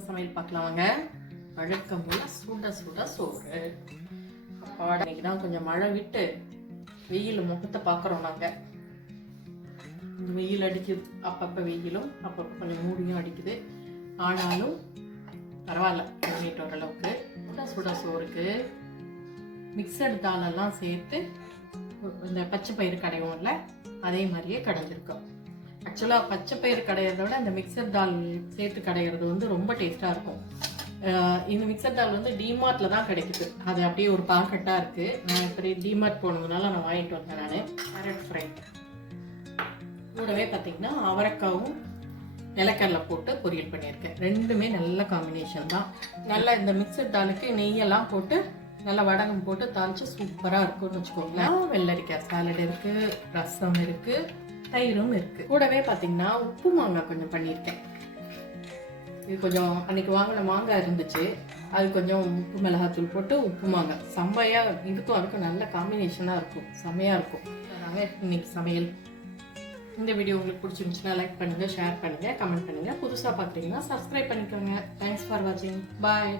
என்ன சமையல் பார்க்கலாம் வாங்க. வழக்கம் போல சுட சுட சோறு. இன்னைக்கு தான் கொஞ்சம் மழை விட்டு வெயில் முகத்தை பார்க்குறோம் நாங்கள். வெயில் அடிக்குது, அப்பப்போ வெயிலும் அப்பப்போ கொஞ்சம் மூடியும் அடிக்குது. ஆனாலும் பரவாயில்ல, பண்ணிட்டு ஓரளவுக்கு. சுட சுட சோறுக்கு மிக்சடு தாளெல்லாம் சேர்த்து இந்த பச்சை பயிறு கடைவோம்ல, அதே மாதிரியே கடைஞ்சிருக்கோம். ஆக்சுவலாக பச்சை பயிறு கடையிறத விட இந்த மிக்சர் தால் சேர்த்து கடையிறது வந்து ரொம்ப டேஸ்ட்டாக இருக்கும். இந்த மிக்சர் தால் வந்து டிமார்ட்டில் தான் கிடைக்குது. அது அப்படியே ஒரு பாக்கெட்டாக இருக்குது. நான் இப்படி டிமார்ட் போனதுனால நான் வாங்கிட்டு வந்தேன். நான் கேரட் ஃப்ரை கூடவே பார்த்திங்கன்னா அவரைக்காவும் நிலக்கடலை போட்டு பொரியல் பண்ணியிருக்கேன். ரெண்டுமே நல்ல காம்பினேஷன் தான். நல்லா இந்த மிக்சர் தாலுக்கு நெய்யெல்லாம் போட்டு நல்லா வடகம் போட்டு தாளிச்சு சூப்பராக இருக்கும்னு வச்சுக்கோங்களேன். வெள்ளரிக்காய் சாலட் இருக்குது, ரசம் இருக்குது, தயிரும் இருக்குது. கூடவே பார்த்தீங்கன்னா உப்பு மாங்காய் கொஞ்சம் பண்ணியிருக்கேன். இது கொஞ்சம் அன்னைக்கு வாங்கின மாங்காய் இருந்துச்சு, அது கொஞ்சம் உப்பு மிளகாத்தூள் போட்டு உப்பு மாங்காய் செம்மையாக இதுக்கும் அதுக்கும் நல்ல காம்பினேஷனாக இருக்கும், செம்மையாக இருக்கும். அதனால இன்னைக்கு சமையல். இந்த வீடியோ உங்களுக்கு பிடிச்சிருந்துச்சுன்னா லைக் பண்ணுங்கள், ஷேர் பண்ணுங்கள், கமெண்ட் பண்ணுங்கள். புதுசாக பார்க்குறீங்கன்னா சப்ஸ்கிரைப் பண்ணிக்கோங்க. தேங்க்ஸ் ஃபார் வாட்சிங். பாய்.